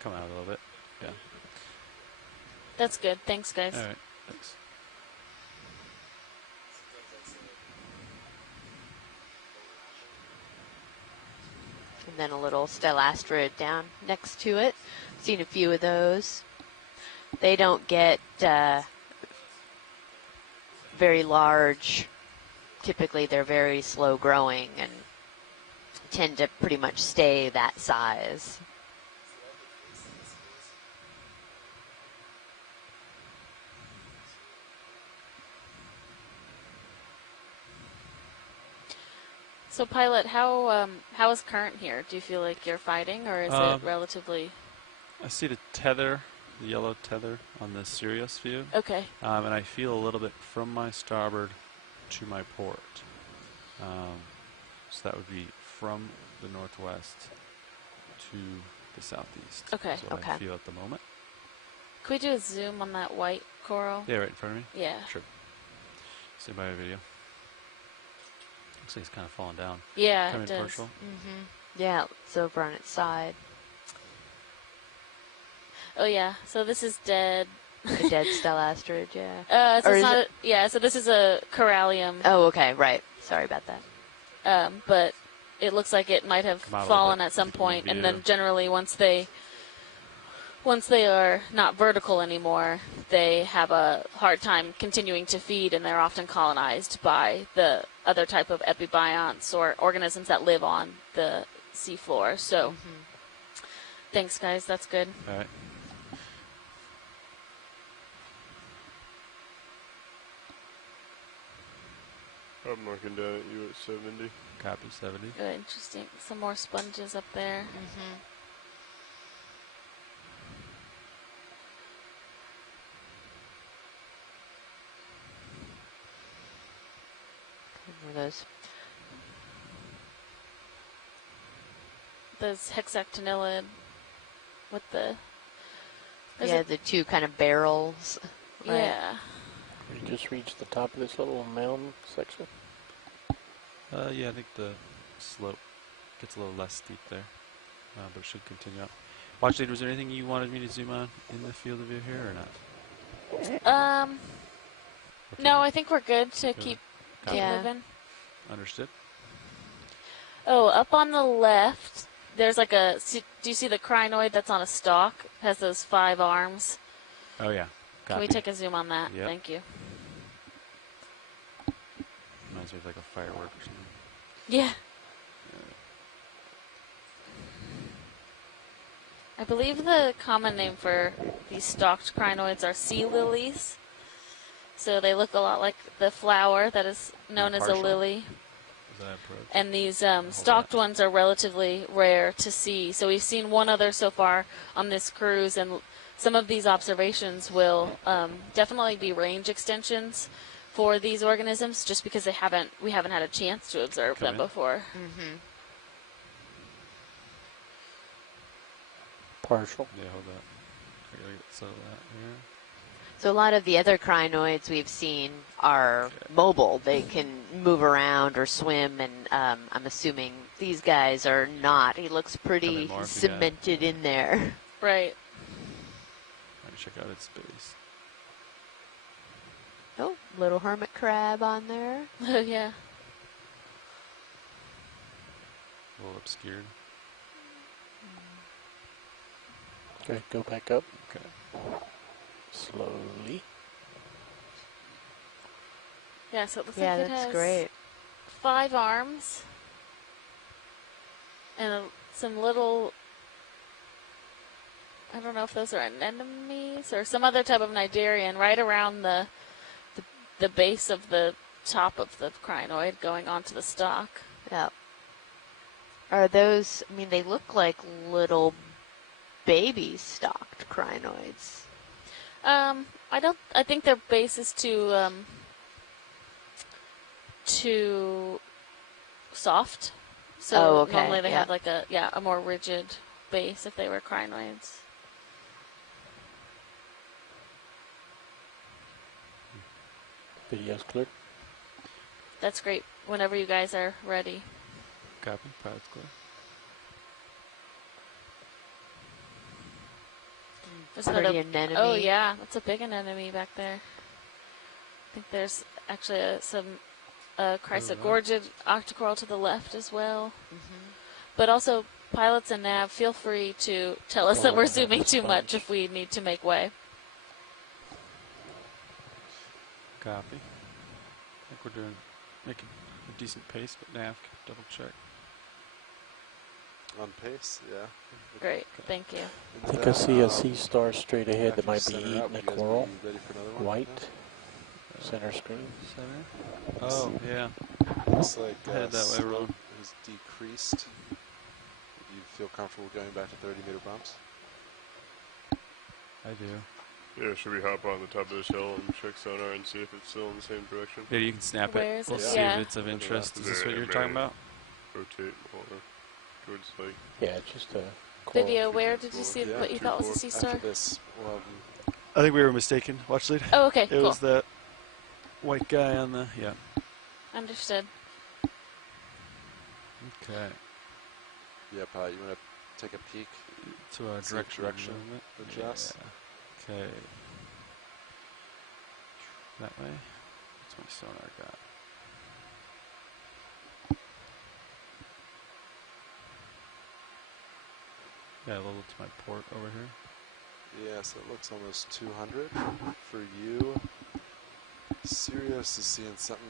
Come out a little bit. Yeah. That's good. Thanks, guys. All right. Thanks. And then a little stellastrid down next to it. Seen a few of those. They don't get very large. Typically, they're very slow growing and tend to pretty much stay that size. So, Pilot, how is current here? Do you feel like you're fighting, or is it relatively? I see the tether, the yellow tether on the Sirius view. Okay. And I feel a little bit from my starboard to my port. So that would be from the northwest to the southeast. Okay. That's what I feel at the moment. Could we do a zoom on that white coral? Yeah, right in front of me? Yeah. Sure. See by a video. Looks like it's kind of falling down. Yeah, Coming it does. partial. Yeah, it's over on its side. Oh, yeah. So this is dead. A dead stellastrid, yeah. So it's not yeah, so this is a corallium. Oh, okay, right. Sorry about that. But it looks like it might have fallen at some point, and then generally once they are not vertical anymore, they have a hard time continuing to feed, and they're often colonized by the other type of epibionts or organisms that live on the seafloor. So thanks, guys. That's good. All right. I'm looking down at you at 70. Copy 70. Good, interesting. Some more sponges up there. Those hexactinellid with the... the two kind of barrels. Right? Yeah. You just reached the top of this little mound section? Yeah, I think the slope gets a little less steep there, but it should continue up. Watch leader, was there anything you wanted me to zoom on in the field of view here or not? No, I think we're good to keep moving. Understood. Oh, up on the left, there's like a... Do you see the crinoid that's on a stalk? It has those 5 arms. Oh, yeah. Can we take a zoom on that? Yep. Thank you. Reminds me of like a firework or something. Yeah. I believe the common name for these stalked crinoids are sea lilies. So they look a lot like the flower that is known as a lily. And these stalked ones are relatively rare to see. So we've seen one other so far on this cruise, and some of these observations will definitely be range extensions for these organisms, just because we haven't had a chance to observe them before. Partial. Yeah, hold that. I gotta get some of that here. So a lot of the other crinoids we've seen are mobile. They can move around or swim, and I'm assuming these guys are not. He looks pretty cemented in there. Right. Check out its base. Oh, little hermit crab on there. Oh, yeah. A little obscured. Okay, go back up. Okay. Slowly. Yeah, so it looks like it has great. 5 arms and some little... I don't know if those are anemones or some other type of cnidarian right around the base of the top of the crinoid going onto the stalk. Yeah. Are those, I mean, they look like little baby stalked crinoids. I think their base is too soft. So normally they have like a more rigid base if they were crinoids. Video's clear. That's great. Whenever you guys are ready. Copy. Pilot's clear. There's Pretty another. anemone. Oh yeah, that's a big anemone back there. I think there's actually some chrysogorgid octocoral to the left as well. But also, pilots and nav, feel free to tell us that we're zooming too much if we need to make way. Copy. I think we're making a decent pace, but nav can double check. On pace, yeah. Great, thank you. I think I see a sea star straight ahead that might be center eating out, a would you guys coral. be ready for another one? White. Center screen. Center? Oh, yeah. Looks like Headed that way, slope Ron. is decreased. Would you feel comfortable going back to 30-meter bumps? I do. Yeah, should we hop on the top of this hill and check sonar and see if it's still in the same direction? Yeah, you can snap Where it. is We'll it? see Yeah. if it's of interest. Is this what Very, you're talking very about? Rotate more towards like. Yeah, it's just a coral. Video, where did you see Yeah, what you thought was a sea star? After this, well, I think we were mistaken. Watch lead. Oh, okay, It cool. was that white guy on the, yeah. Understood. Okay. yeah, Pat, you want to take a peek? To our See direction. direction movement. adjust. Yeah. Okay. That way. That's my sonar got. Yeah, a little to my port over here. Yeah, so it looks almost 200 for you. Sirius is seeing something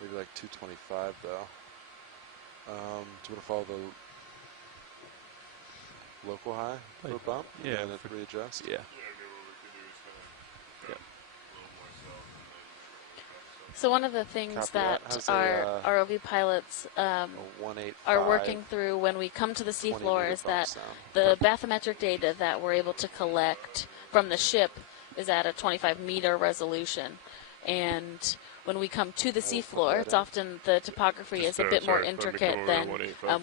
maybe like 225 though. Do you want to follow the local high for a Like, bump? yeah, And then for- readjust? Yeah. So one of the things Copy that that. How's a, our ROV pilots A 185. are working through when we come to the 20 seafloor meter is bump that sound. the bathymetric data that we're able to collect from the ship is at a 25-meter resolution. And when we come to the We'll put seafloor, that it's in. often the topography is a bit more intricate than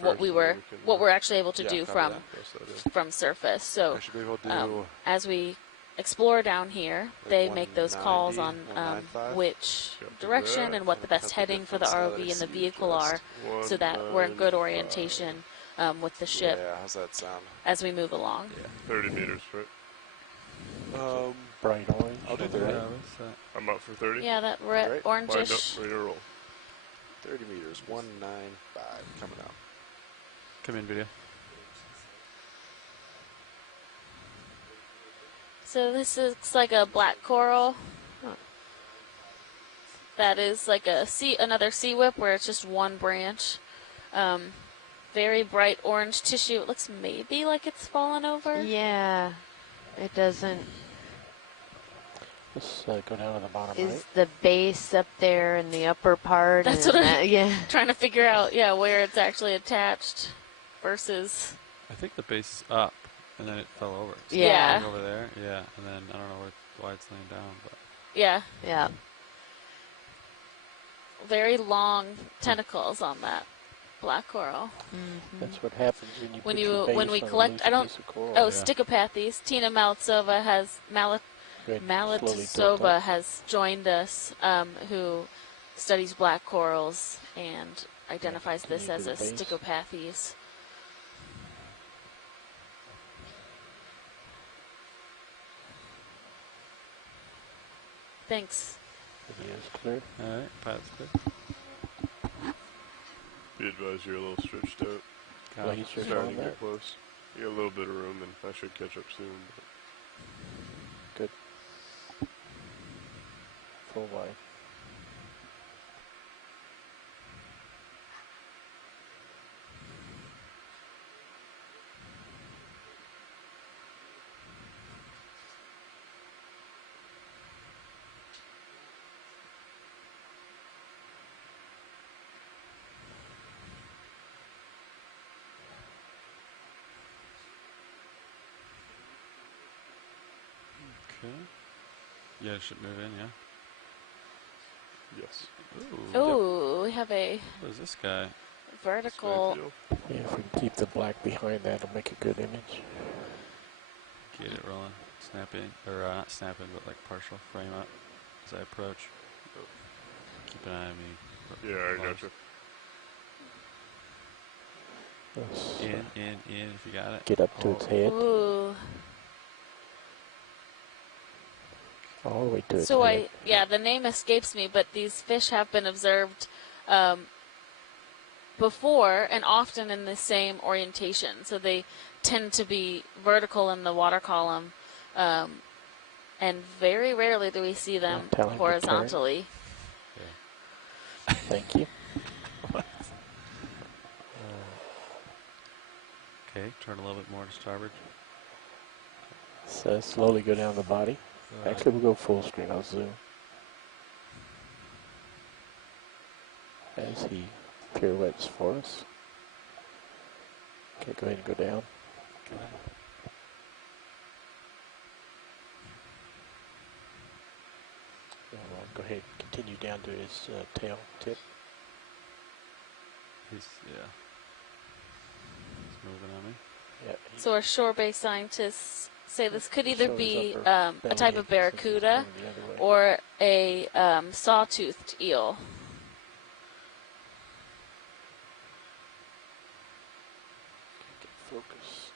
what we're we're actually able to Yeah, do copy from that. surface. So I should be able to do as we explore down here, like they make those calls on 195. which Yeah, do direction that. and what the best Cut the heading for the difference now ROV that I and the see you vehicle are, One, so that we're in good 9, orientation with the ship Yeah, how's that sound? as we move along. 30 meters, right? Bright orange. I'll do Yeah, 30. what's that? I'm up for 30. Yeah, that Great. Lined up, orangish. ready to roll. 30 meters, 195 coming out. Come in, video. So this looks like a black coral. That is like another sea whip where it's just one branch. Very bright orange tissue. It looks maybe like it's fallen over. Yeah, it doesn't. Let's go down to the bottom Is right. the base up there in the upper part? That's and what yeah. Trying to figure out, where it's actually attached versus. I think the base is up, and then it fell over. So Yeah. it's over there, yeah, and then I don't know why it's laying down, but Yeah, Yeah. very long tentacles on that black coral. That's what happens when you put your when base we on a collect. loose I don't. piece of coral. Oh, Yeah. Sticopathes. Tina Malitsova has Good. Slowly built Malitsova up. has joined us, who studies black corals and identifies Can this you as do a the base? Sticopathes. Thanks. Video is clear. all right, pilot's good. Be advised you're a little stretched out. Got it. Laser Starting on to that. get close. You got a little bit of room, and I should catch up soon. Good. Full wide. Okay. Yeah, it should move in, yeah. Yes. Ooh. Oh, we have a What is this guy? vertical. Yeah, if we can keep the black behind that, it'll make a good image. Get it rolling. Snap in, or not snap in, but like partial frame up as I approach. Keep an eye on me. Yeah, I Close. gotcha. Let's In, if you got it. get up to its head. Ooh. All the way to its So head. yeah, the name escapes me, but these fish have been observed before and often in the same orientation. So they tend to be vertical in the water column, and very rarely do we see them Tell him to turn. horizontally. Thank you. Okay, turn a little bit more to starboard. So slowly go down the body. Actually, we'll go full screen. I'll zoom. As he pirouettes for us. Okay, go ahead and go down. Go ahead and continue down to his tail tip. He's moving on me. Yeah, So our shore-based scientists say this could either Show his be upper a type belly of since he's barracuda going the other way. or a sawtoothed eel. Get focus.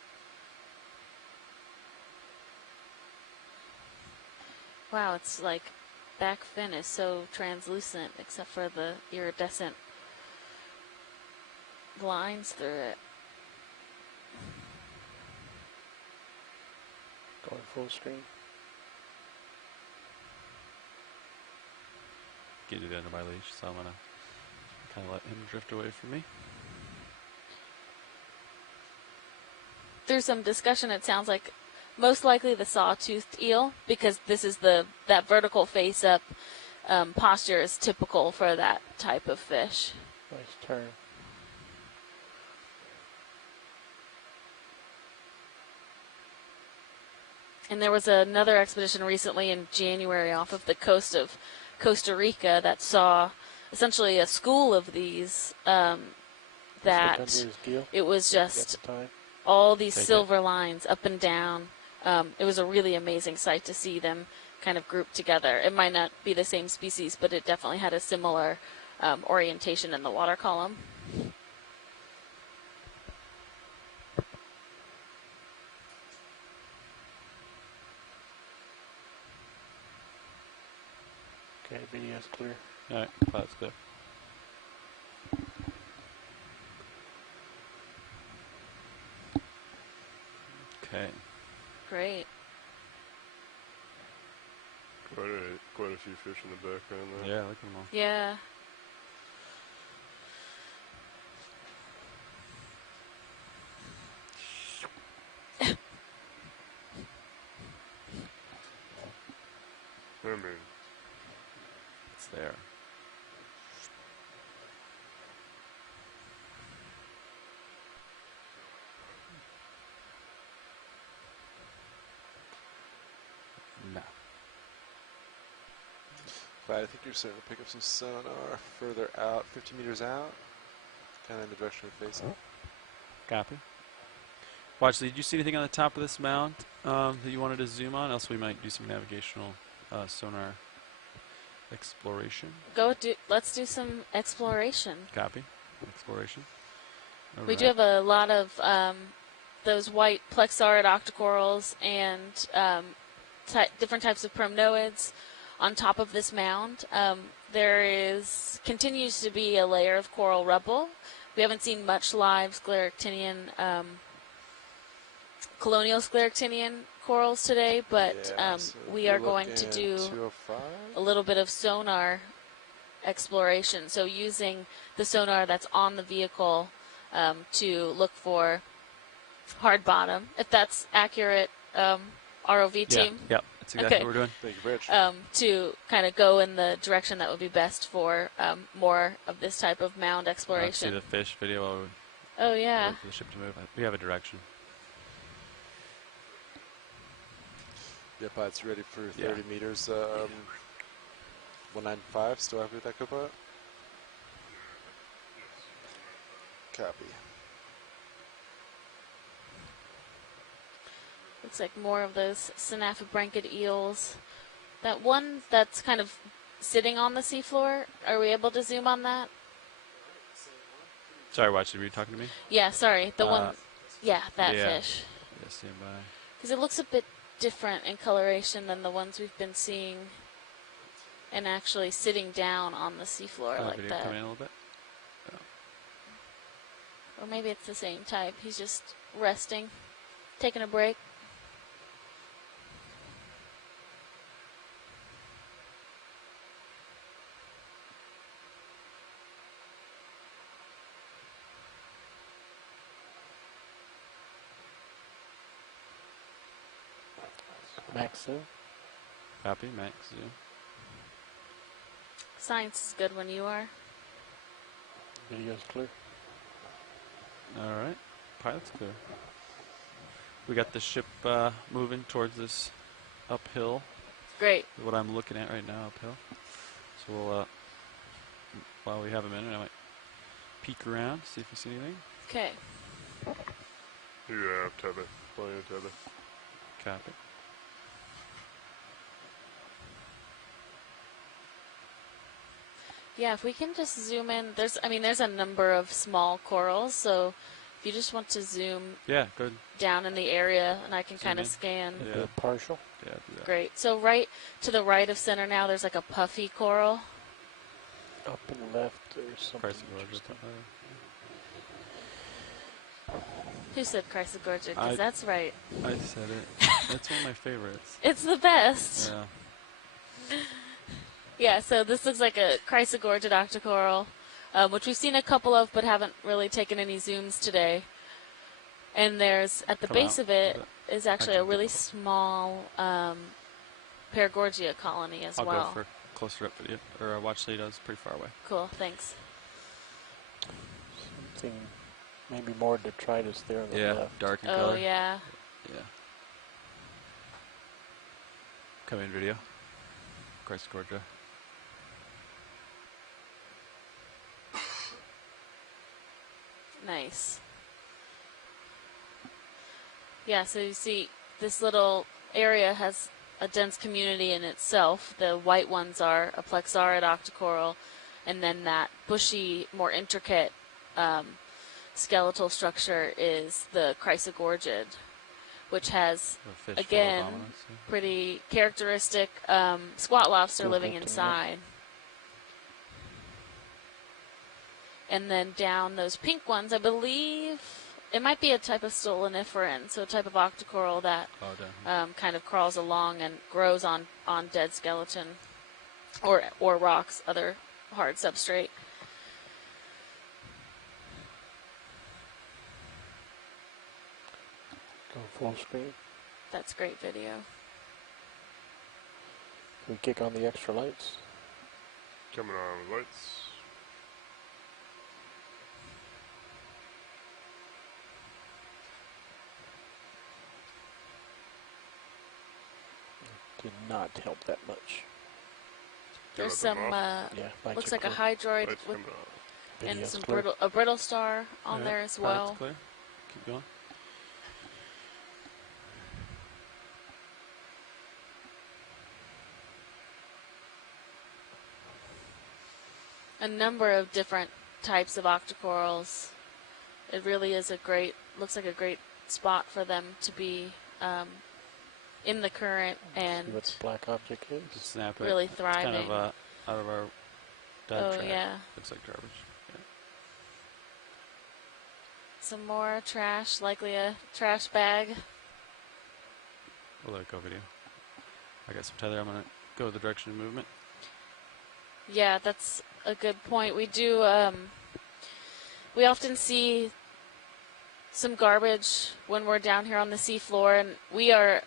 Wow, it's like back fin is so translucent except for the iridescent lines through it. Going full screen. Get to the end of my leash, so I'm gonna kind of let him drift away from me. Through some discussion, it sounds like most likely the sawtoothed eel, because this is that vertical face up posture is typical for that type of fish. Nice turn. And there was another expedition recently in January off of the coast of Costa Rica that saw essentially a school of these that it was just all these silver lines up and down. It was a really amazing sight to see them kind of grouped together. It might not be the same species, but it definitely had a similar orientation in the water column. Okay, video's clear. All right, that's clear. Okay. Great. Quite a few fish in the background there. Yeah, look at them all. Yeah. I mean, It's there. No. But I think you're starting to pick up some sonar further out, 50 meters out, kind of in the direction we're facing. Copy. Watch, did you see anything on the top of this mound that you wanted to zoom on? Else we might do some navigational sonar exploration. Let's do some exploration. Copy. Exploration. We do have a lot of those white plexaurid octocorals and different types of promnoids on top of this mound. There continues to be a layer of coral rubble. We haven't seen much live scleractinian, colonial scleractinian corals today, but So we are going to do 205? a little bit of sonar exploration. So using the sonar that's on the vehicle to look for hard bottom, if that's accurate, ROV team. Yeah, that's exactly Okay. what we're doing. Thank you, Rich. To kind of go in the direction that would be best for more of this type of mound See exploration. the fish video while we Oh, yeah. wait for the ship to move. We have a direction. Yeah, Pot's ready for 30 Yeah. meters. 195, still happy with that, Copilot? Copy. Looks like more of those synaphobranchid eels. That one that's kind of sitting on the seafloor, are we able to zoom on that? Sorry, Watchley, were you talking to me? Yeah, sorry. The one, yeah, that yeah. fish. Yeah, stand by. Because it looks a bit different in coloration than the ones we've been seeing and actually sitting down on the seafloor like Video that. coming in a little bit. Or maybe it's the same type. He's just resting, taking a break. Max zoom. Copy, max zoom. Science is good when you are. Video's clear. All right, pilot's clear. We got the ship moving towards this uphill. Great. What I'm looking at right now, uphill. So we'll, while we have a minute, I might peek around, see if we see anything. Okay. You have tether. Plenty of tether. Copy. Yeah, if we can just zoom in, there's a number of small corals, so if you just want to zoom Yeah, good. down in the area and I can Zoom kind of in. scan. Yeah. Partial. Yeah, do that. Great. So right to the right of center now, there's like a puffy coral. Up and left, there's something Price of interesting. Who said Chrysogorgia? I- Because that's right. I said it. That's one of my favorites. It's the best. Yeah. Yeah, so this looks like a Chrysogorgia octocoral, which we've seen a couple of but haven't really taken any zooms today. And there's, at the Come base out of it, a bit. is actually a Actually, really small Paragorgia colony as I'll well. go for closer up video, or watch lead. Pretty far away. Cool, thanks. Something, maybe more detritus there on the Yeah, left. dark in Oh, color. yeah. Yeah. Come in video. Chrysogorgia. Nice. Yeah, so you see this little area has a dense community in itself. The white ones are a plexaurid octocoral, and then that bushy, more intricate skeletal structure is the Chrysogorgid, which has, A fish full of again, ominous, yeah. pretty characteristic squat lobster Look living up to inside. And then down those pink ones, I believe it might be a type of stoloniferan, so a type of octocoral that Oh, down. kind of crawls along and grows on dead skeleton or rocks, other hard substrate. Go full screen. That's great video. Can we kick on the extra lights? Coming on with lights. Did not help that much. There's Turn some, them off. Yeah, lights looks are like a clear. hydroid Lights with, coming off. and Video's some clear. a brittle star on Yeah, there as pilot's well. clear. Keep going. A number of different types of octocorals. It really is looks like a great spot for them to be in the current and See what the black object is? Just snap it. really It's kind thriving. of out of our dive Oh, track. yeah. Looks like garbage. Yeah. Some more trash, likely a trash bag. We'll let it go video. I got some tether. I'm going to go the direction of movement. Yeah, that's a good point. We do, we often see some garbage when we're down here on the seafloor, and we are,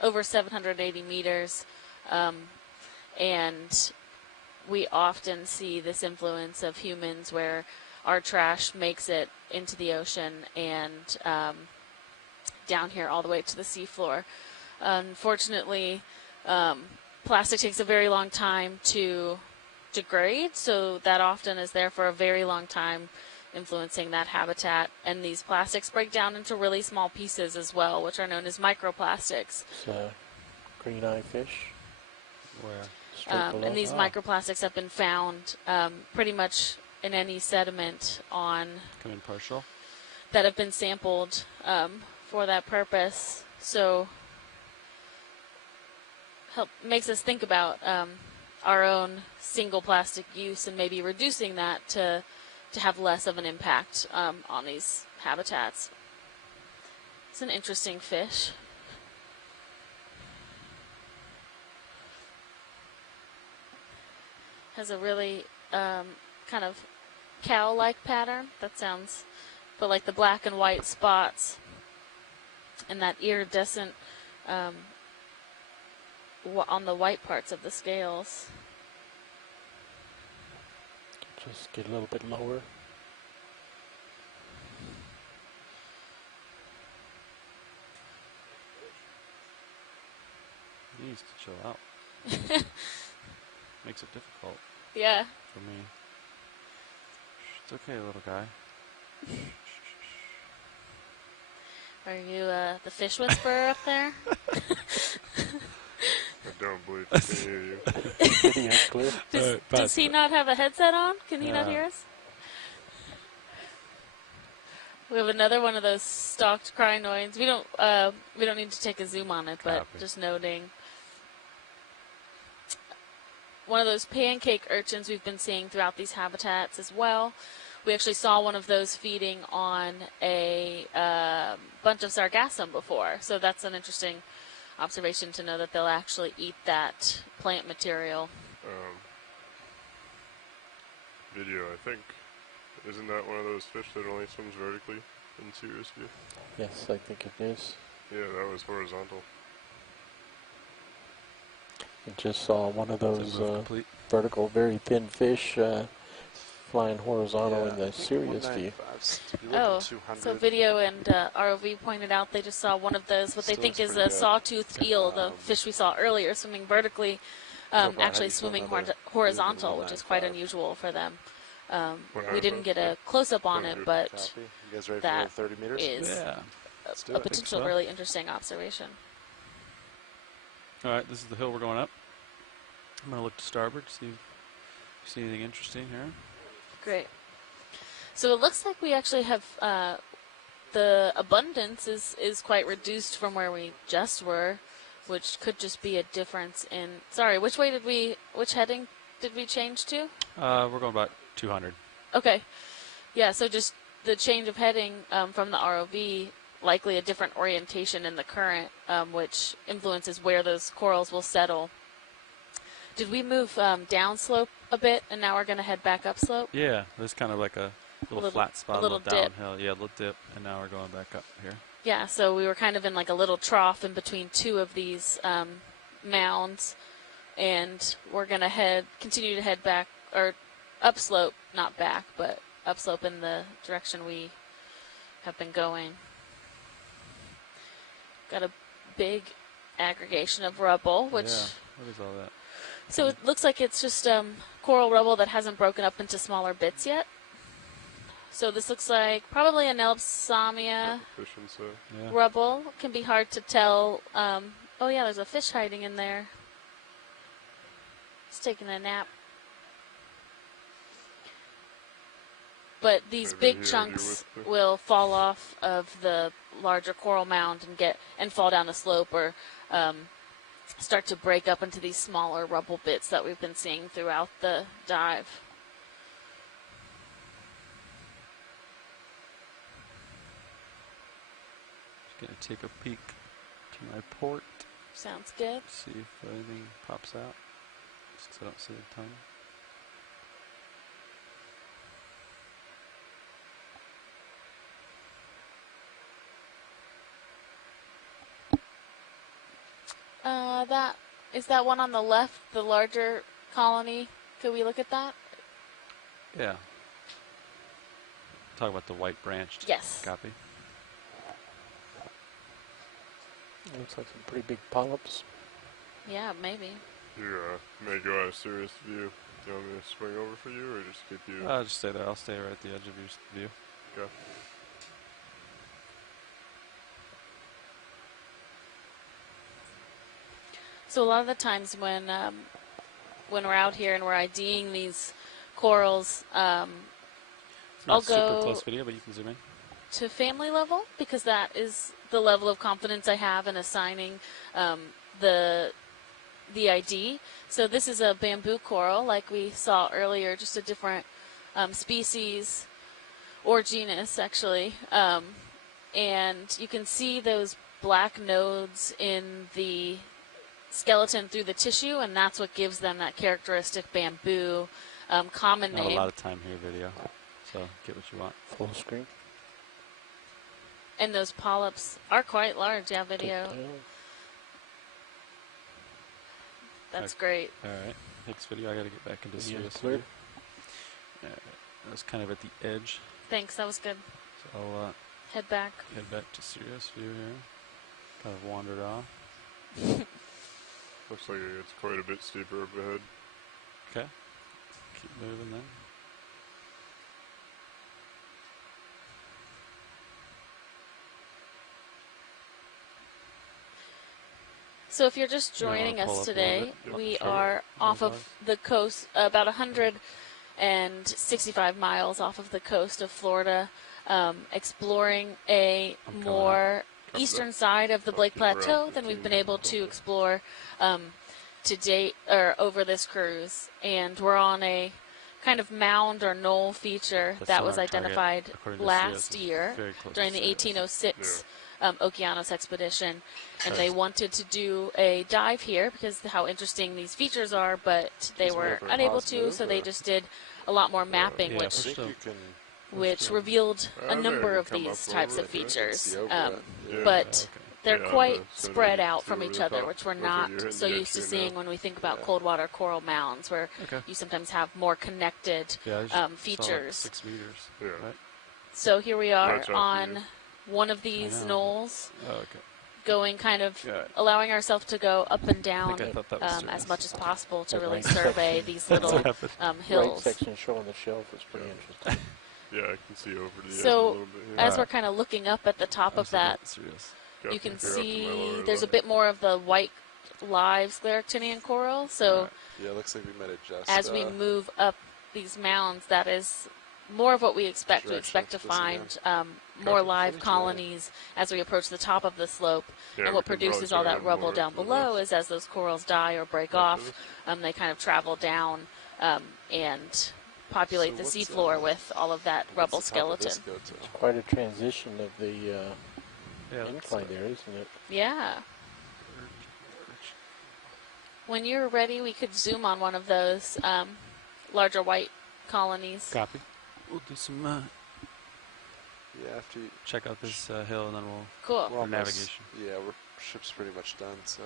over 780 meters, and we often see this influence of humans where our trash makes it into the ocean and down here all the way to the seafloor. Unfortunately, plastic takes a very long time to degrade, so that often is there for a very long time, influencing that habitat. And these plastics break down into really small pieces as well, which are known as microplastics. It's a green eye fish. Where? Straight below. And these microplastics have been found pretty much in any sediment on Come in partial. that have been sampled for that purpose. So makes us think about our own single plastic use and maybe reducing that to have less of an impact on these habitats. It's an interesting fish. Has a really kind of cow-like pattern. That sounds, but like the black and white spots and that iridescent on the white parts of the scales. Just get a little bit lower. He needs to chill out. Makes it difficult Yeah. for me. It's okay, little guy. Are you the fish whisperer up there? I don't believe I can hear you. Video clear. Does he not have a headset on? Can he not Yeah. hear us? We have another one of those stalked crinoids. We don't need to take a zoom on it, but Copy. just noting. One of those pancake urchins we've been seeing throughout these habitats as well. We actually saw one of those feeding on a bunch of sargassum before, so that's an interesting observation to know that they'll actually eat that plant material. Video, I think. Isn't that one of those fish that only swims vertically in serious view? Yes, I think it is. Yeah, that was horizontal. I just saw one of those complete. vertical, very thin fish flying horizontal in I the think serious view. 195's if you look Oh, at 200. so Video and ROV pointed out they just saw one of those, what they Still think looks is pretty a good. sawtoothed eel, the fish we saw earlier, swimming vertically, So far, how do actually you feel swimming another horizontal, which is quite 195? unusual for them. We 195? didn't get a close-up on it, 100. but Copy. You guys ready that for 30 meters? is Yeah. Let's do a it. potential so. really interesting observation. All right, this is the hill we're going up. I'm going to look to starboard, see if you see anything interesting here. Great. So it looks like we actually have the abundance is quite reduced from where we just were, which could just be a difference in. Sorry, which heading did we change to? We're going about 200. Okay. Yeah, so just the change of heading from the ROV, likely a different orientation in the current, which influences where those corals will settle. Did we move downslope a bit, and now we're going to head back upslope? Yeah, there's kind of like a little flat spot, a little dip. downhill. Yeah, a little dip, and now we're going back up here. Yeah, so we were kind of in like a little trough in between two of these mounds, and we're going to continue to head back, or upslope, not back, but upslope in the direction we have been going. Got a big aggregation of rubble, which... Yeah, what is all that? So it looks like it's just coral rubble that hasn't broken up into smaller bits yet. So this looks like probably a Nelpsamia Fish inside. Yeah. rubble. Can be hard to tell. Oh yeah, there's a fish hiding in there. It's taking a nap. But these Maybe big he chunks already will fall off of the larger coral mound and fall down the slope, or start to break up into these smaller rubble bits that we've been seeing throughout the dive. Just gonna take a peek to my port, Sounds good. see if anything pops out. Just 'cause I don't see a ton. Is that one on the left, the larger colony? Could we look at that? Yeah. Talk about the white branched. Yes. Copy. Looks like some pretty big polyps. Yeah, maybe. You may go out of serious view. Do you want me to swing over for you, or just keep you? I'll just stay there. I'll stay right at the edge of your view. Okay. So a lot of the times when we're out here and we're IDing these corals, It's not I'll super go close video, but you can zoom in. to family level because that is the level of confidence I have in assigning the ID. So this is a bamboo coral like we saw earlier, just a different species or genus actually. And you can see those black nodes in the skeleton through the tissue, and that's what gives them that characteristic bamboo common Not name. a lot of time here, video. So get what you want. Full screen. And those polyps are quite large, yeah, video. That's great. All right. Next video, I got to get back into Yeah, serious clear. video. All right. That was kind of at the edge. Thanks, that was good. So I'll Head back. head back to serious view here. Kind of wandered off. Looks like it gets quite a bit steeper up ahead. Okay. Keep moving then. So if you're just You wanna joining pull us up a today, little bit? we Yep. are off Sure. of the coast, about 165 miles off of the coast of Florida, exploring a I'm coming more up. eastern side of the Blake keep around Plateau than we've 15 been able to minutes. explore to date or over this cruise. And we're on a kind of mound or knoll feature The that was sonar target, identified according to last CS, is year very close during to the Sirius. 1806 Okeanos expedition, and Okay. they wanted to do a dive here because of how interesting these features are, but they Is were there a unable pause to, move, so they or- just did a lot more mapping, yeah, I which think still- you can which still- revealed a there, number you of come these up types over of it, right? features, see over it. Yeah. but Okay. they're Yeah, quite the center spread you out see from over each the other, top. which we're Looks like not you're hitting so the used to X2 seeing now. when we think about Yeah. cold water coral mounds, where Okay. you sometimes have more connected Yeah, I just saw like features. 6 meters. Yeah. Right? So here we are That's off on you. one of these know. knolls, Oh, okay. going kind of Yeah. allowing ourselves to go up and down I thought that was as serious. much as possible to That really right survey section. these That's little what happened. Right hills. section showing the shelf is pretty interesting. Yeah, I can see over the edge a So, little bit here. As we're kind of looking up at the top of that, Serious. Got you can from here up to my see lower there's a left. bit more of the white live scleractinian coral. So Yeah, it looks like we might adjust. as we move up these mounds, that is more of what we expect. We Direction expect to of this again. find more Copy. live 42. colonies as we approach the top of the slope. Yeah, And we what can probably produces all turn that it rubble more down to the below left. is as those corals die or break After off, this. they kind of travel down and populate the what's, seafloor with all of that rubble What's the top of this skeleton. go to? Quite a transition of the Yeah, that's, incline there, isn't it? Yeah. When you're ready, we could zoom on one of those larger white colonies. Copy. We'll do some Yeah, after you, check out this hill, and then we'll Cool. we're almost, navigation. Yeah, we're ship's pretty much done, so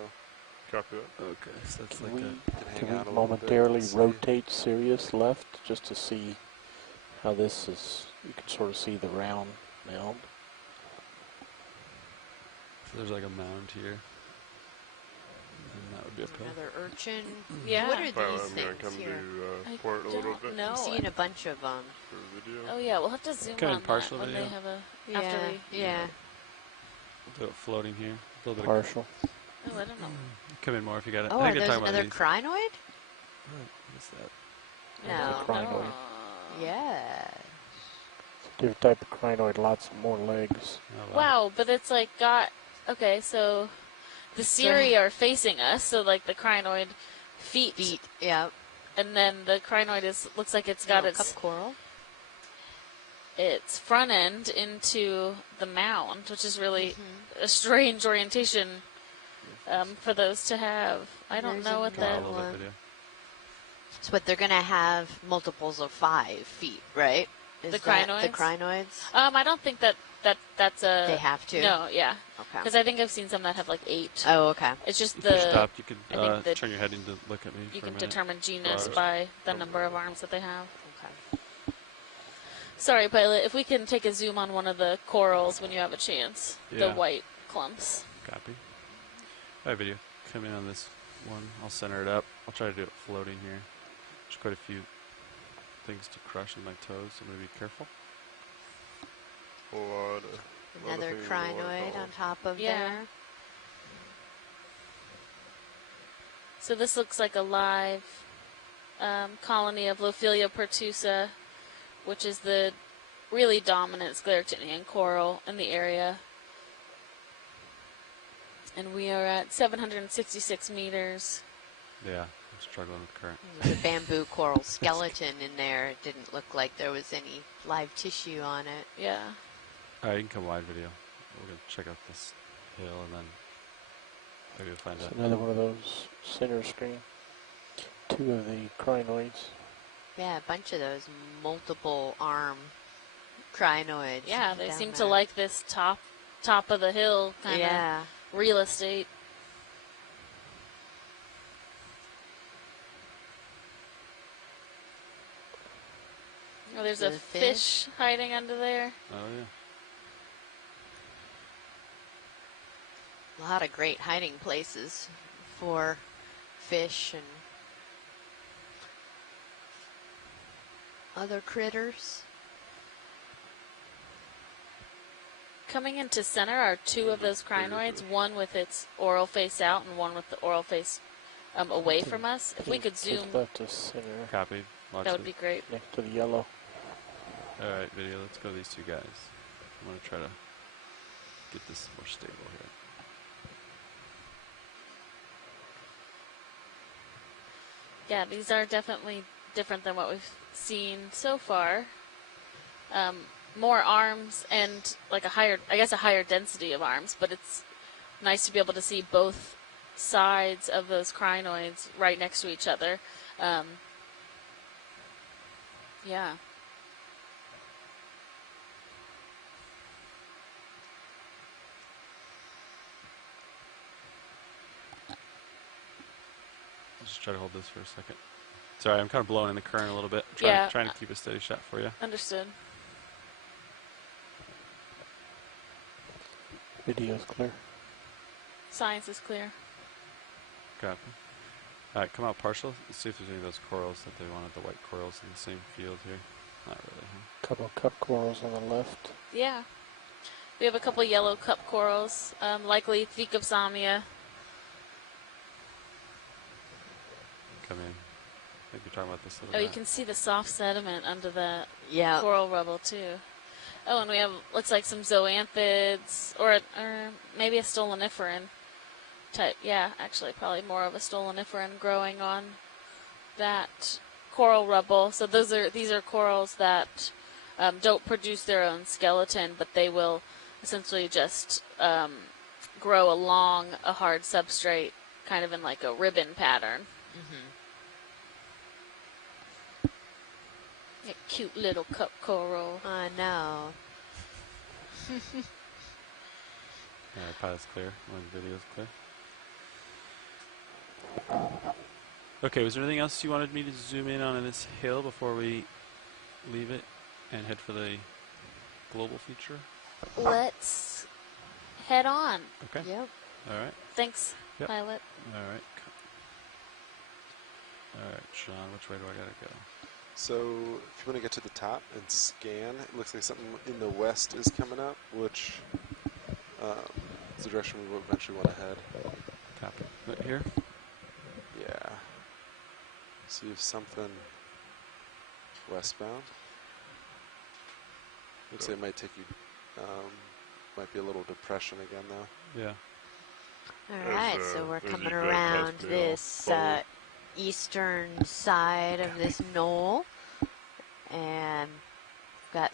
Copy that. Okay, so that's Can like we, a can hang can we out a little bit momentarily and see. rotate Sirius left just to see how this is? You can sort of see the round mound. so there's like a mound here, and that would be uphill. Another urchin. Yeah. What are Well, these I'm gonna things come here? to I port a little don't bit know. I'm seeing a bunch of them. for video. Oh yeah, we'll have to zoom Kind of on that partial when video. they have a Yeah, after we. yeah. We'll do it floating here. A little bit. Partial. Oh, I don't know. Come in more if you got it. Oh, I are think they're those talking another about crinoid? these. What's that? No. crinoid. Yeah. Different type of crinoid, lots more legs. Oh, Wow, but it's like got okay. So the Siri are facing us, so like the crinoid feet, Feet. Yeah. and then the crinoid looks like it's got Little its cup coral. its front end into the mound, which is really Mm-hmm. a strange orientation for those to have. I don't There's know what A that. little one. bit video. So what they're gonna have multiples of 5 feet, right? Is The that crinoids? The crinoids. I don't think that's a. They have to. No, yeah, Okay. because I think I've seen some that have like 8. Oh, okay. It's just If you the stopped, you could I think that turn your head in to look at me you for a can minute. determine genus Bars. by the number of arms that they have. Okay. Sorry, pilot. If we can take a zoom on one of the corals when you have a chance, the Yeah. white clumps. Copy. All right, video. Come in on this one. I'll center it up. I'll try to do it floating here. There's quite a few things to crush in my toes, so I'm going to be careful. A lot of Another things I wanna crinoid call. on top of Yeah. there. So this looks like a live colony of Lophilia pertusa, which is the really dominant scleractinian coral in the area. And we are at 766 meters. Yeah, I'm struggling with current. There's a bamboo coral skeleton in there. It didn't look like there was any live tissue on it. Yeah. Alright, you can come wide video. We're going to check out this hill and then maybe we'll find It's out. another one of those center screen. 2 of the crinoids. Yeah, a bunch of those multiple arm crinoids. Yeah, they down seem to there. like this top of the hill kind of real estate. Oh, there's a The fish hiding under there. Oh, yeah. A lot of great hiding places for fish and other critters. Coming into center are 2 of those crinoids, one with its oral face out and one with the oral face away from us. If we could zoom, Left to center, Copy. Watch that would it. be great. next to the yellow. Alright, video, let's go to these 2 guys. I'm going to try to get this more stable here. Yeah, these are definitely different than what we've seen so far. More arms and like a higher density of arms, but it's nice to be able to see both sides of those crinoids right next to each other. Yeah. I'll just try to hold this for a second. Sorry, I'm kind of blowing in the current a little bit. Trying to keep a steady shot for you. Understood. Video's clear. Science is clear. Copy. Alright, come out partial. Let's see if there's any of those corals that they wanted, the white corals in the same field here. Not really, huh? Couple cup corals on the left. Yeah. We have a couple yellow cup corals, likely Thecopsamia. Come in. I think you're talking about this little Oh, you guy. can see the soft sediment under the Yeah. coral rubble too. Oh, and we have, looks like some zoanthids, or maybe a stoloniferan type. Yeah, actually, probably more of a stoloniferan growing on that coral rubble. So these are corals that don't produce their own skeleton, but they will essentially just grow along a hard substrate, kind of in like a ribbon pattern. Mm-hmm. A cute little cup coral. I know. Alright, pilot's clear. One video's clear. Okay, was there anything else you wanted me to zoom in on this hill before we leave it and head for the global feature? Let's head on. Okay. Yep. Alright. Thanks, Yep. pilot. Alright. Alright, Sean, which way do I gotta go? So if you want to get to the top and scan, it looks like something in the west is coming up, which is the direction we will eventually want to head. Copy. Right here? Yeah. See if something westbound. Looks like it might take you, might be a little depression again though. Yeah. All right, so we're coming around this eastern side of this knoll, and we've got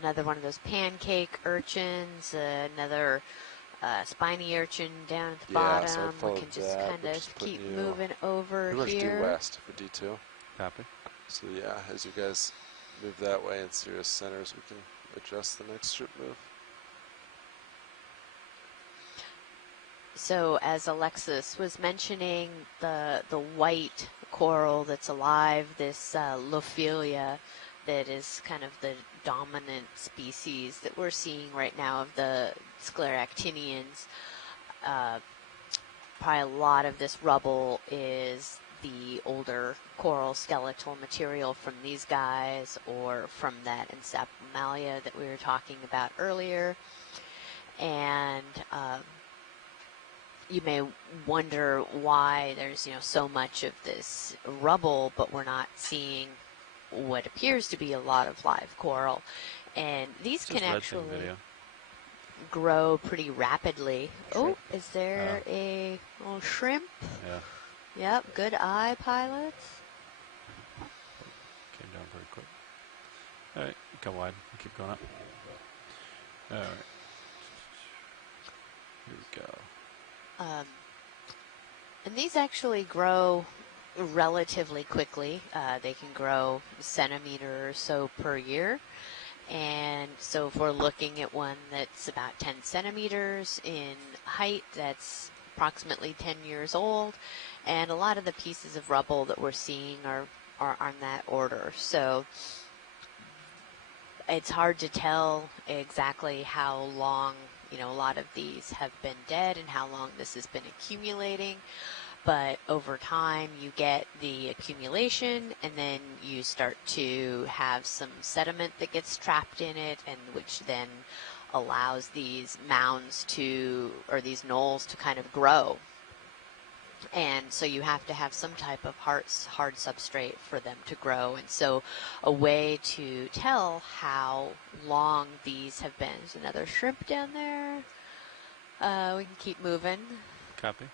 another one of those pancake urchins, another spiny urchin down at the Yeah, so I'd bottom. follow We can just that, kind which of is putting keep you moving over pretty much here. due west for D2. Copy. So yeah, as you guys move that way in Sirius centers, we can adjust the next strip move. So as Alexis was mentioning, the white coral that's alive, this Lophelia, that is kind of the dominant species that we're seeing right now of the scleractinians. Probably a lot of this rubble is the older coral skeletal material from these guys or from that Ensapomalia that we were talking about earlier. And you may wonder why there's so much of this rubble, but we're not seeing what appears to be a lot of live coral. And these can actually grow pretty rapidly. Shrimp. Oh, is there a little shrimp? Yeah. Yep, good eye, pilots. Came down pretty quick. All right, come wide. Keep going up. All right. Here we go. And these actually grow relatively quickly. They can grow a centimeter or so per year. And so if we're looking at one that's about 10 centimeters in height, that's approximately 10 years old. And a lot of the pieces of rubble that we're seeing are on that order. So it's hard to tell exactly how long, a lot of these have been dead and how long this has been accumulating. But over time, you get the accumulation, and then you start to have some sediment that gets trapped in it, and which then allows these mounds or these knolls to kind of grow. And so you have to have some type of hard substrate for them to grow. And so a way to tell how long these have been. There's another shrimp down there. We can keep moving. Copy.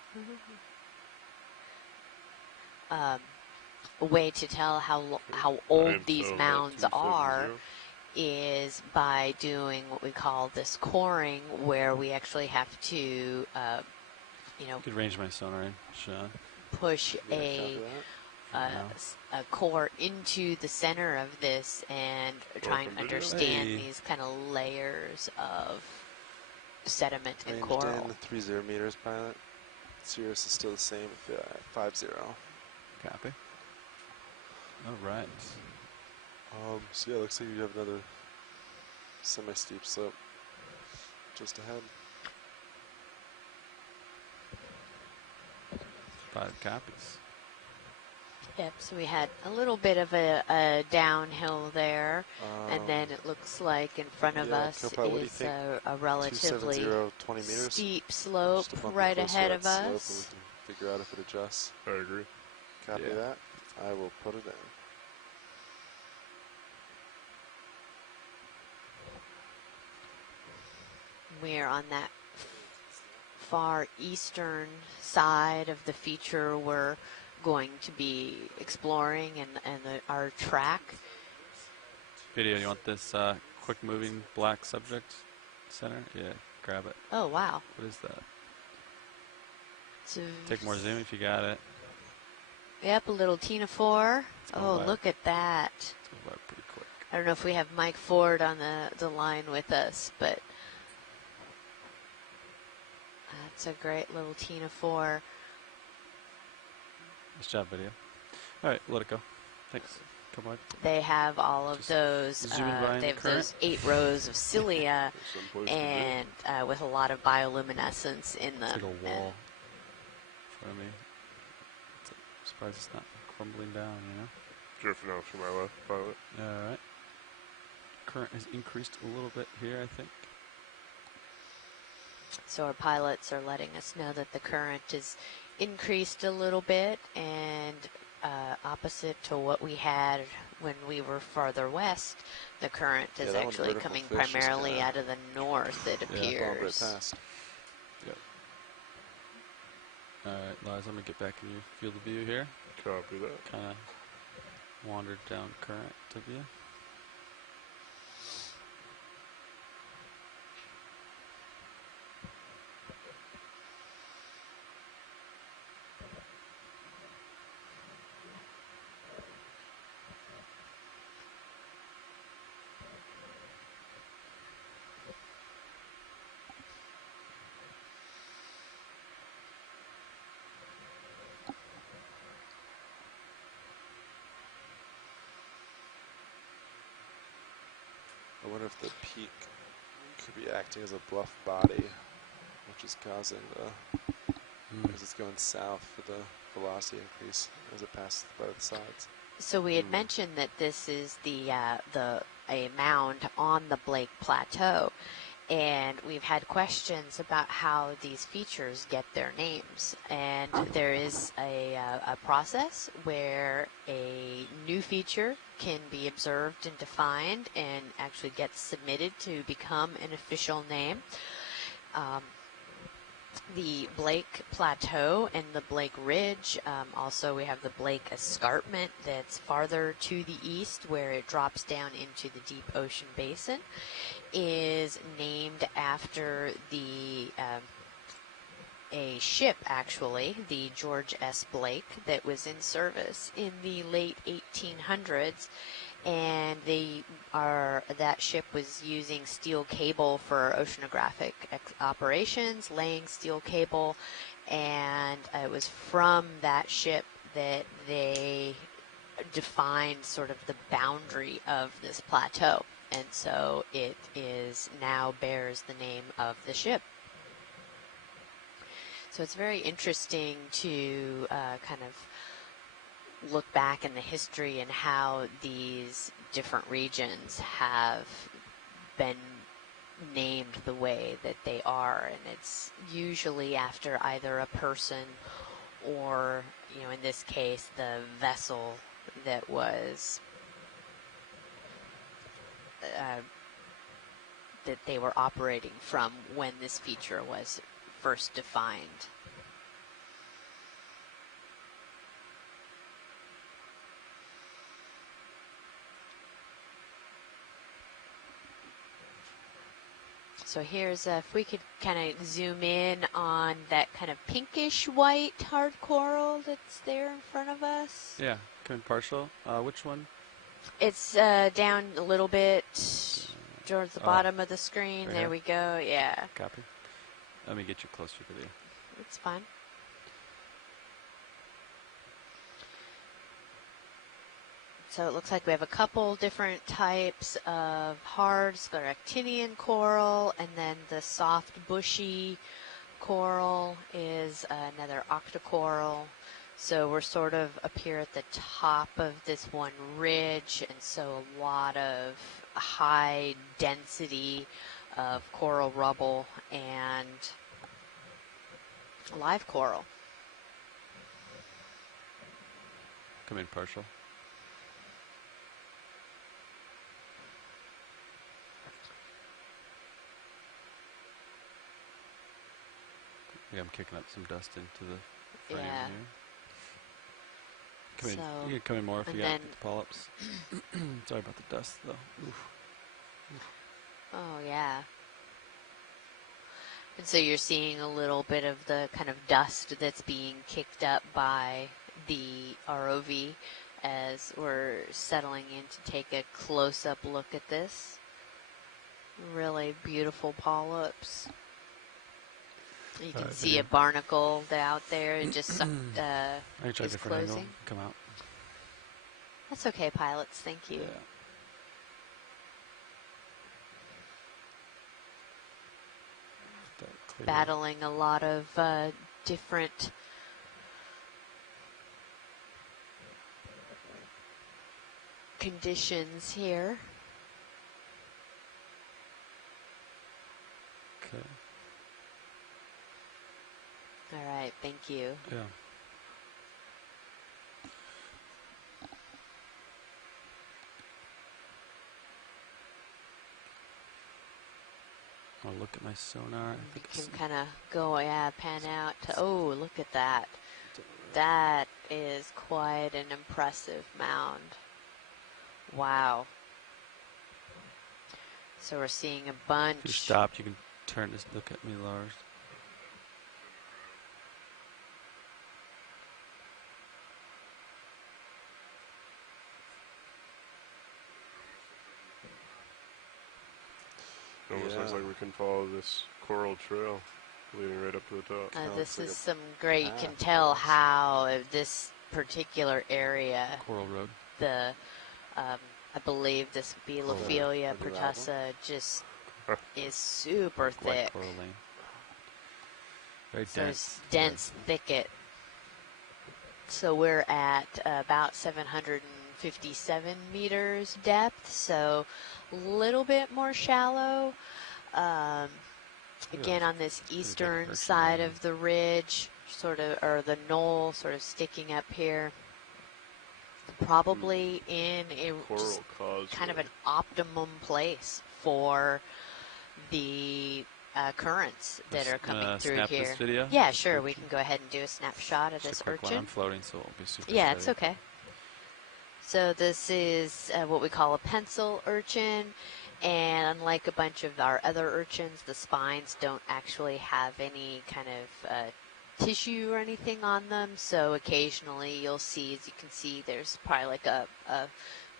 A way to tell how old these mounds are is by doing what we call this coring, where we actually have to, You could range my sonar in, Sean. push a core into the center of this and try and understand these kind of layers of sediment and coral. Ranged in 30 meters, pilot. Sirius is still the same at 50. Copy. All right. So yeah, looks like you have another semi-steep slope just ahead. 5 copies. Yep, so we had a little bit of a downhill there, and then it looks like in front of us is a relatively 20 meters? steep slope right ahead of us. And we can figure out if it adjusts. I agree. Copy that. I will put it in. We're on that far eastern side of the feature we're going to be exploring, and our track. Video, you want this quick moving black subject center? Yeah, grab it. Oh, wow. What is that? So Take more zoom if you got it. Yep, a little Tina 4. Oh, look at that. It's going by pretty quick. I don't know if we have Mike Ford on the line with us, but that's a great little Tina 4. Nice job, video. All right, let it go. Thanks. Come on. They have all of those. They have those 8 rows of cilia, and with a lot of bioluminescence in them. It's like a wall in front of me. I'm surprised it's not crumbling down, Drifting off to my left, pilot. All right. Current has increased a little bit here, I think. So our pilots are letting us know that the current is increased a little bit, and opposite to what we had when we were farther west, the current is actually coming primarily out of the north, it appears. Yep. All right, Liza, I'm going to get back in your field of view here. Copy that. Kind of wandered down current of you. I wonder if the peak could be acting as a bluff body, which is causing because it's going south with the velocity increase as it passes by the sides. So we had mentioned that this is a mound on the Blake Plateau, And we've had questions about how these features get their names. And there is a process where a new feature can be observed and defined and actually gets submitted to become an official name. The Blake Plateau and the Blake Ridge, also we have the Blake Escarpment that's farther to the east where it drops down into the deep ocean basin, is named after a ship, actually, the George S. Blake, that was in service in the late 1800s. And that ship was using steel cable for oceanographic operations, laying steel cable, and it was from that ship that they defined sort of the boundary of this plateau. And so it is now bears the name of the ship. So it's very interesting to kind of look back in the history and how these different regions have been named the way that they are. And it's usually after either a person or, you know, in this case, the vessel that was that they were operating from when this feature was first defined. So here's, if we could kind of zoom in on that kind of pinkish white hard coral that's there in front of us. Yeah, coming partial. Which one? It's down a little bit towards the bottom of the screen. Right there here? we go, yeah. Copy. Let me get you closer to the... It's fine. So it looks like we have a couple different types of hard scleractinian coral, and then the soft bushy coral is another octocoral. So we're sort of up here at the top of this one ridge, and so a lot of high density of coral rubble and live coral. Come in partial. Yeah, I'm kicking up some dust into the frame Yeah. here. Come in. So, You can come in more if and you got then- the polyps. Sorry about the dust, though. Oof. Oh, yeah. And so you're seeing a little bit of the kind of dust that's being kicked up by the ROV as we're settling in to take a close-up look at this. Really beautiful polyps. You can see a barnacle out there. It just sucked, I can try a is different angle. closing. Come out. That's okay, pilots. Thank you. Yeah. That clear. Battling a lot of different conditions here. Okay. All right, thank you. Yeah. I'll look at my sonar. I You think can kind of go, yeah, pan out to, oh, look at that. That is quite an impressive mound. Wow. So we're seeing a bunch. if you stopped, you can turn this. Look at me, Lars. It almost looks like we can follow this coral trail leading right up to the top. This like is a some great. You can path tell almost. how this particular area, Coral Road. the I believe this Bielophilia Coral. pertussa just is super White thick. Coral Lane. Very So dense. it's dense thicket. So we're at about 757 meters depth, so a little bit more shallow. Again, on this eastern side of the ridge, sort of, or the knoll, sort of sticking up here. Probably in a just kind of an optimum place for the currents that are coming through snap here. This video? Yeah, sure. We can go ahead and do a snapshot of this urchin. I'm floating, so it won't be super Yeah, steady. it's okay. So this is what we call a pencil urchin, and unlike a bunch of our other urchins, the spines don't actually have any kind of tissue or anything on them, so occasionally you'll see, as you can see, there's probably like a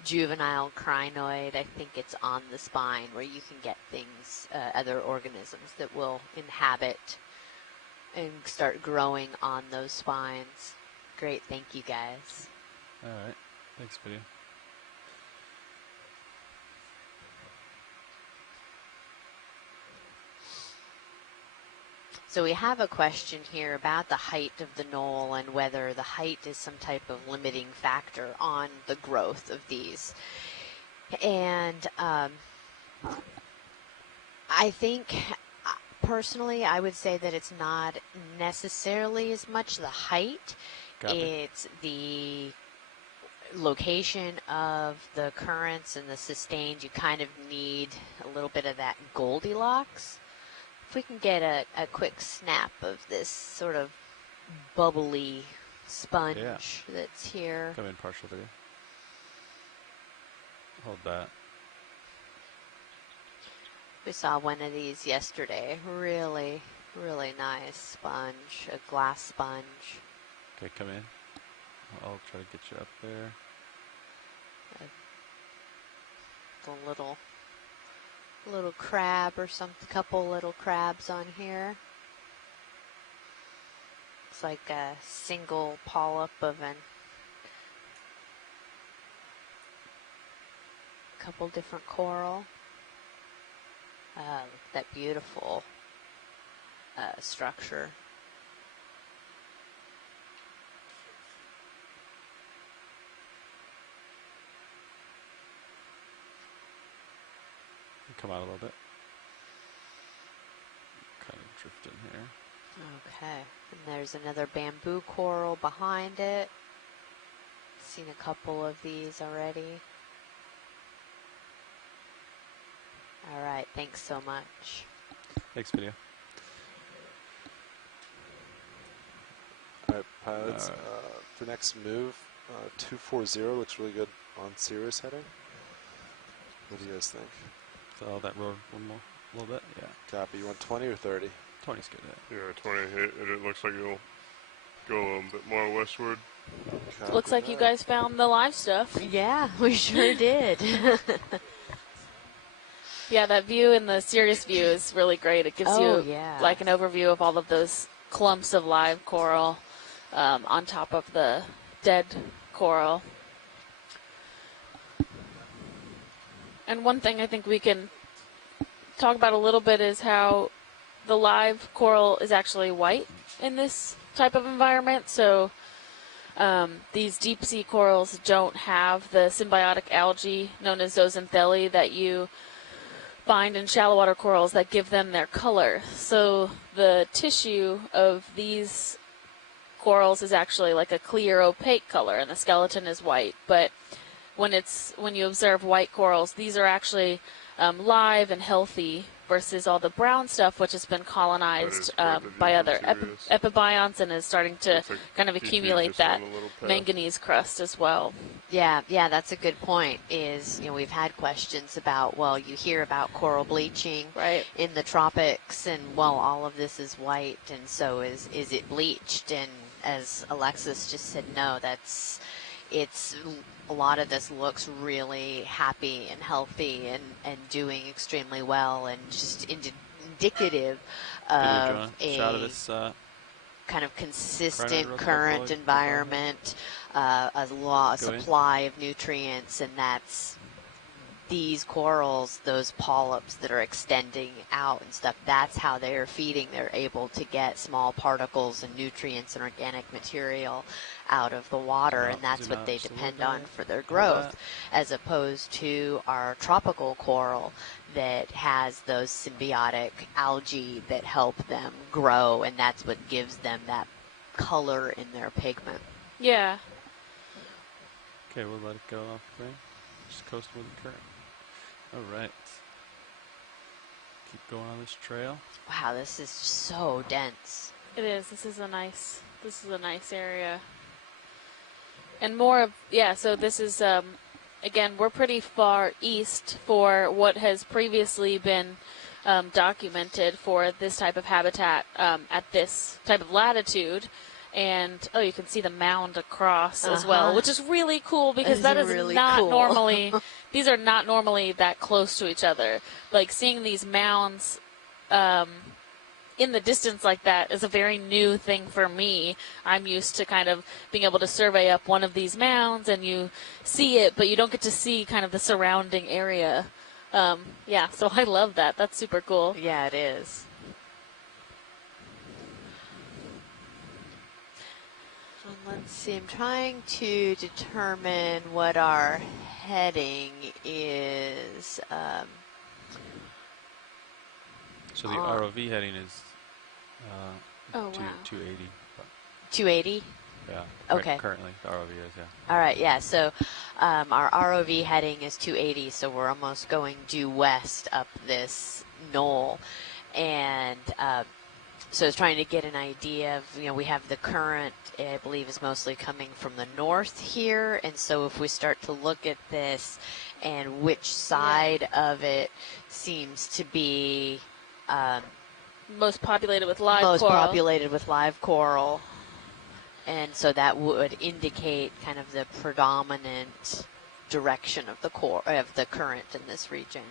juvenile crinoid, I think it's on the spine, where you can get things, other organisms that will inhabit and start growing on those spines. Great, thank you guys. All right, thanks, video. So we have a question here about the height of the knoll and whether the height is some type of limiting factor on the growth of these. And I think, personally, I would say that it's not necessarily as much the height. It's the location of the currents and the sustained. You kind of need a little bit of that Goldilocks. If we can get a quick snap of this sort of bubbly sponge that's here. Come in partial video. Hold that. We saw one of these yesterday. Really, really nice sponge, a glass sponge. Okay, come in. I'll try to get you up there. The little crab or couple little crabs on here. Looks like a single polyp of a couple different coral. Look at that beautiful structure. Come out a little bit. Kind of drift in here. Okay, and there's another bamboo coral behind it. Seen a couple of these already. All right, thanks so much. Thanks, video. All right, pilots. For next move, 240 looks really good on Cirrus heading. What do you guys think? So that road one more, a little bit, yeah. Copy. You want 20 or 30? 20's good. Yeah, 20 hit, and it looks like it'll go a little bit more westward. Copy Looks like that. you guys found the live stuff. Yeah, we sure did. Yeah, that view in the Sirius view is really great. It gives you like an overview of all of those clumps of live coral on top of the dead coral. And one thing I think we can talk about a little bit is how the live coral is actually white in this type of environment. So these deep sea corals don't have the symbiotic algae known as zooxanthellae that you find in shallow water corals that give them their color. So the tissue of these corals is actually like a clear opaque color and the skeleton is white. But when you observe white corals, these are actually live and healthy versus all the brown stuff, which has been colonized by other epibionts and is starting to kind of accumulate that manganese crust as well. Yeah, that's a good point. We've had questions about, well, you hear about coral bleaching in the tropics, and well, all of this is white, and so is it bleached? And as Alexis just said, no, a lot of this looks really happy and healthy and doing extremely well and just indicative of a kind of consistent current environment, a supply of nutrients, and that's these corals, those polyps that are extending out and stuff, that's how they're feeding. They're able to get small particles and nutrients and organic material out of the water, and that's what they depend on for their growth, as opposed to our tropical coral that has those symbiotic algae that help them grow, and that's what gives them that color in their pigment. Yeah. Okay, we'll let it go off frame. Just coast with the current. All right. Keep going on this trail. Wow, this is so dense. It is. This is a nice area. And more of, yeah, so this is, again, we're pretty far east for what has previously been documented for this type of habitat at this type of latitude. And, oh, you can see the mound across as well, which is really cool because that is really not cool. normally, these are not normally that close to each other. Like, seeing these mounds in the distance like that is a very new thing for me. I'm used to kind of being able to survey up one of these mounds and you see it, but you don't get to see kind of the surrounding area. Yeah, so I love that. That's super cool. Yeah, it is. Let's see, I'm trying to determine what our heading is. So the ROV heading is Oh, wow. 280. 280? Yeah. Okay. Currently, the ROV is, yeah. All right, yeah, so our ROV heading is 280, so we're almost going due west up this knoll. And so I was trying to get an idea of, we have the current, I believe, is mostly coming from the north here. And so if we start to look at this and which side of it seems to be most populated with live most coral. populated with live coral. And so that would indicate kind of the predominant direction of the current in this region.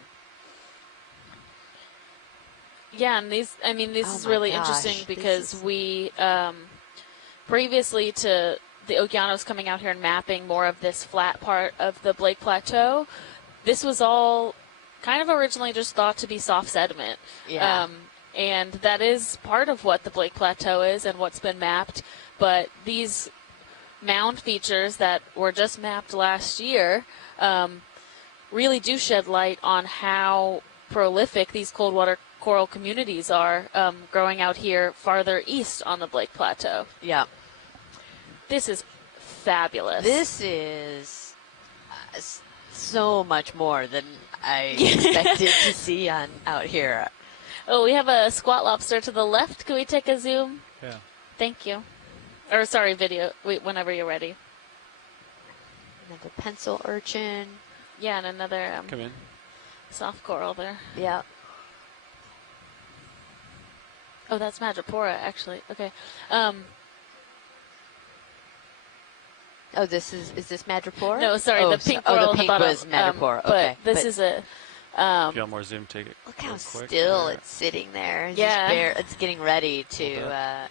Yeah, and this is really interesting because we, previously to the Okeanos coming out here and mapping more of this flat part of the Blake Plateau, this was all kind of originally just thought to be soft sediment. Yeah. And that is part of what the Blake Plateau is and what's been mapped. But these mound features that were just mapped last year really do shed light on how prolific these cold water coral communities are growing out here farther east on the Blake Plateau. Yeah. This is fabulous. This is so much more than I expected to see out here. Oh, we have a squat lobster to the left. Can we take a zoom? Yeah. Thank you. Or, sorry, video. Wait, whenever you're ready. Another pencil urchin. Yeah, and another Come in. soft coral there. Yeah. Oh, that's Madrepora, actually. Okay. Oh, is this Madrepora? No, sorry, the pink coral the pink on the bottom. was Madrepora. Okay. But this is a... If you want more zoom, take it. Look how quick. still it's sitting there. It's Yeah. it's getting ready to,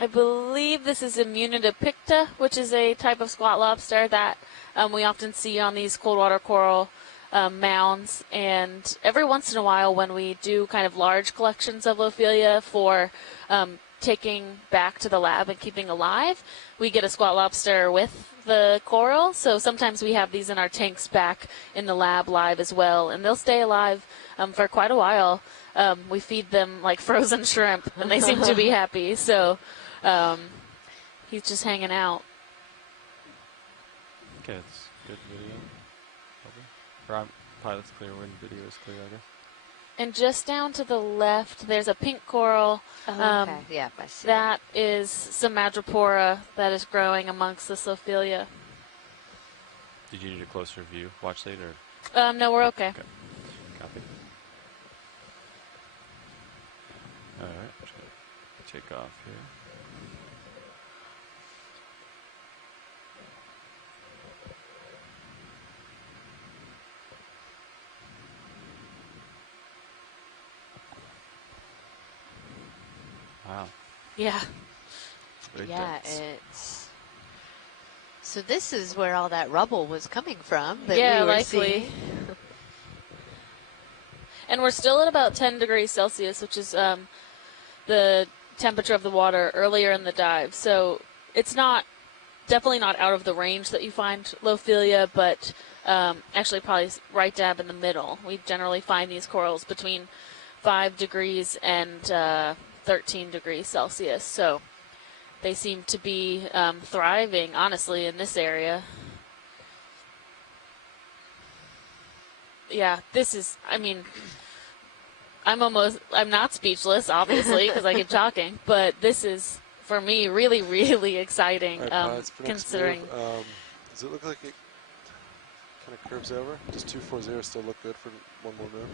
I believe this is Immunida picta, which is a type of squat lobster that we often see on these cold water coral mounds. And every once in a while when we do kind of large collections of Ophelia for taking back to the lab and keeping alive, we get a squat lobster with the coral. So sometimes we have these in our tanks back in the lab live as well. And they'll stay alive for quite a while. We feed them like frozen shrimp and they seem to be happy. So he's just hanging out. Okay, it's good video. Probably. Pilot's clear when video is clear, I guess. And just down to the left, there's a pink coral. okay. Yeah, I see. That is some Madrepora that is growing amongst the Ophelia. Did you need a closer view? Watch later? No, we're okay. Okay. Copy. All right. Take off here. Yeah. Very Yeah, dense. it's So this is where all that rubble was coming from that Yeah, we were likely. seeing. And we're still at about 10 degrees Celsius, which is the temperature of the water earlier in the dive. So it's definitely not out of the range that you find Lophilia, but actually probably right dab in the middle. We generally find these corals between 5 degrees and 13 degrees Celsius. So they seem to be thriving, honestly, in this area. Yeah, this is, I mean, I'm not speechless, obviously, because I keep talking, but this is, for me, really, really exciting, All right, pilots, for next considering. move, does it look like it kind of curves over? Does 240 still look good for one more move?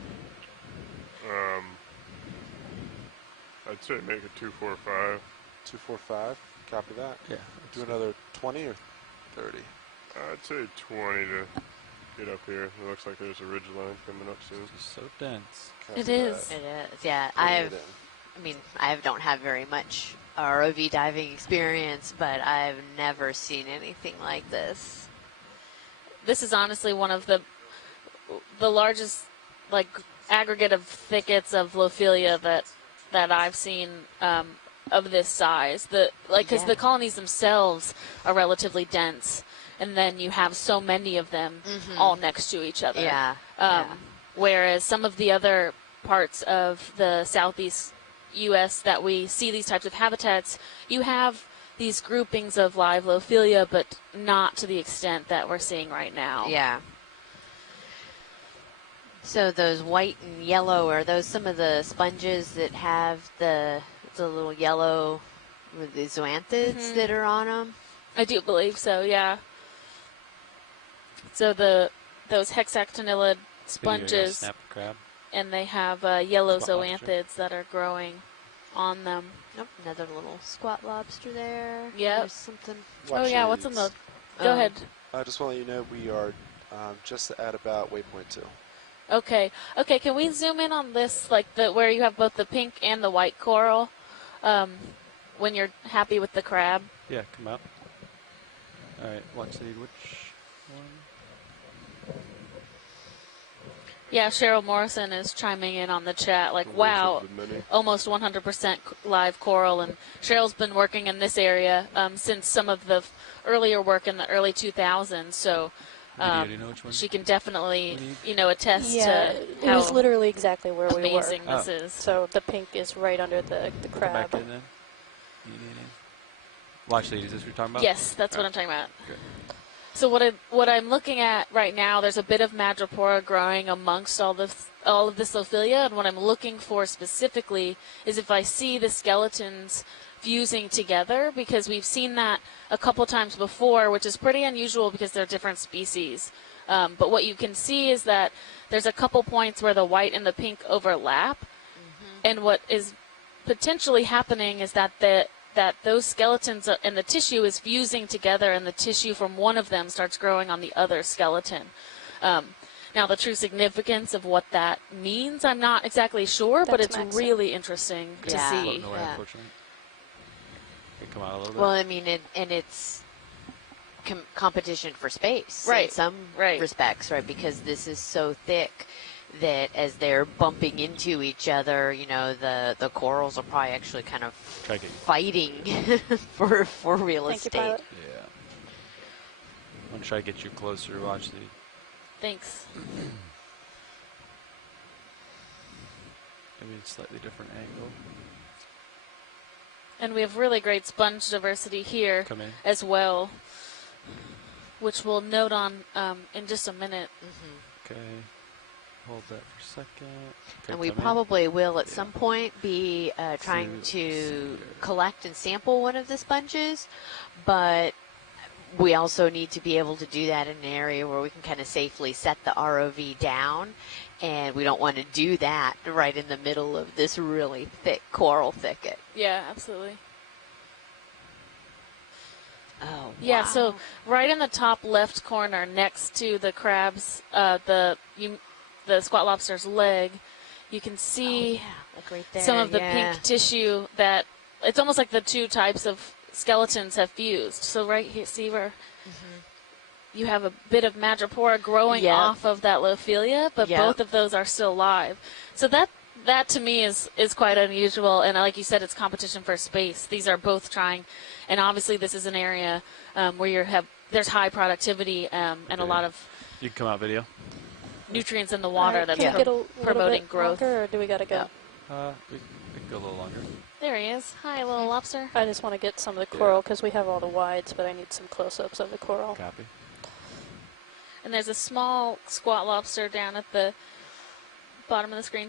I'd say make it 245. 245, copy that. Yeah. Do another 20 or 30? I'd say 20 to get up here. It looks like there's a ridge line coming up soon. It's so dense. Copy It is. that. It is, yeah. Putting I it in. don't have very much ROV diving experience, but I've never seen anything like this. This is honestly one of the largest, like, aggregate of thickets of Lophilia that I've seen of this size. Because the colonies themselves are relatively dense, and then you have so many of them all next to each other. Yeah. Whereas some of the other parts of the southeast U.S. that we see these types of habitats, you have these groupings of live Lophilia, but not to the extent that we're seeing right now. Yeah. So those white and yellow, are those some of the sponges that have the little yellow with the zoanthids that are on them? I do believe so, yeah. So those hexactinellid sponges, Snap crab. and they have yellow Squat lobster. zoanthids that are growing on them. Nope, another little squat lobster there. Yep. There's something. Oh yeah, what's in the? Go ahead. I just want to let you know we are just at about waypoint 2. Okay. Can we zoom in on this, like where you have both the pink and the white coral, when you're happy with the crab? Yeah, come out. All right, watch the which one? Yeah, Cheryl Morrison is chiming in on the chat, like, wow, almost 100% live coral. And Cheryl's been working in this area since some of the earlier work in the early 2000s. So Do you know which one? she can definitely, attest Yeah, to it how was literally exactly where we were. amazing this is. So the pink is right under the Come crab. back in then. Watch these. Is this what you're talking about? Yes, that's what I'm talking about. Good. So what I'm looking at right now, there's a bit of madrepora growing amongst all of this Lophilia, and what I'm looking for specifically is if I see the skeletons fusing together, because we've seen that a couple times before, which is pretty unusual because they're different species. But what you can see is that there's a couple points where the white and the pink overlap, and what is potentially happening is that those skeletons and the tissue is fusing together, and the tissue from one of them starts growing on the other skeleton. Now, the true significance of what that means, I'm not exactly sure, but That's it's really interesting to Yeah. see. Floating away, Yeah. unfortunately. Can come out a little bit. Well, I mean, and it's competition for space Right, in some right. respects, right? Because this is so thick that as they're bumping into each other, the corals are probably actually kind of Try to get you. fighting for real Thank you, estate. pilot. Yeah. I'm gonna try to get you closer. Watch the. Thanks. Maybe a slightly different angle. And we have really great sponge diversity here Come in. as well, which we'll note on in just a minute. Okay. Hold that for a second. Okay, And we come in. probably will at some point be trying to collect and sample one of the sponges, but we also need to be able to do that in an area where we can kind of safely set the ROV down, and we don't want to do that right in the middle of this really thick coral thicket. Yeah, absolutely. Oh, Yeah, wow. so right in the top left corner next to the crab's, the squat lobster's leg, you can see like right there, some of the yeah. pink tissue that, it's almost like the two types of skeletons have fused. So right here, see where you have a bit of madrepora growing off of that Lophelia, but both of those are still live. So that to me is quite unusual, and like you said, it's competition for space. These are both trying, and obviously this is an area where there's high productivity and a lot of you can come out video nutrients in the water that's Can we get a promoting bit growth. longer, or do we gotta go? we can go a little longer. There he is. Hi, little lobster. I just want to get some of the coral because we have all the wides, but I need some close-ups of the coral. Copy. And there's a small squat lobster down at the bottom of the screen.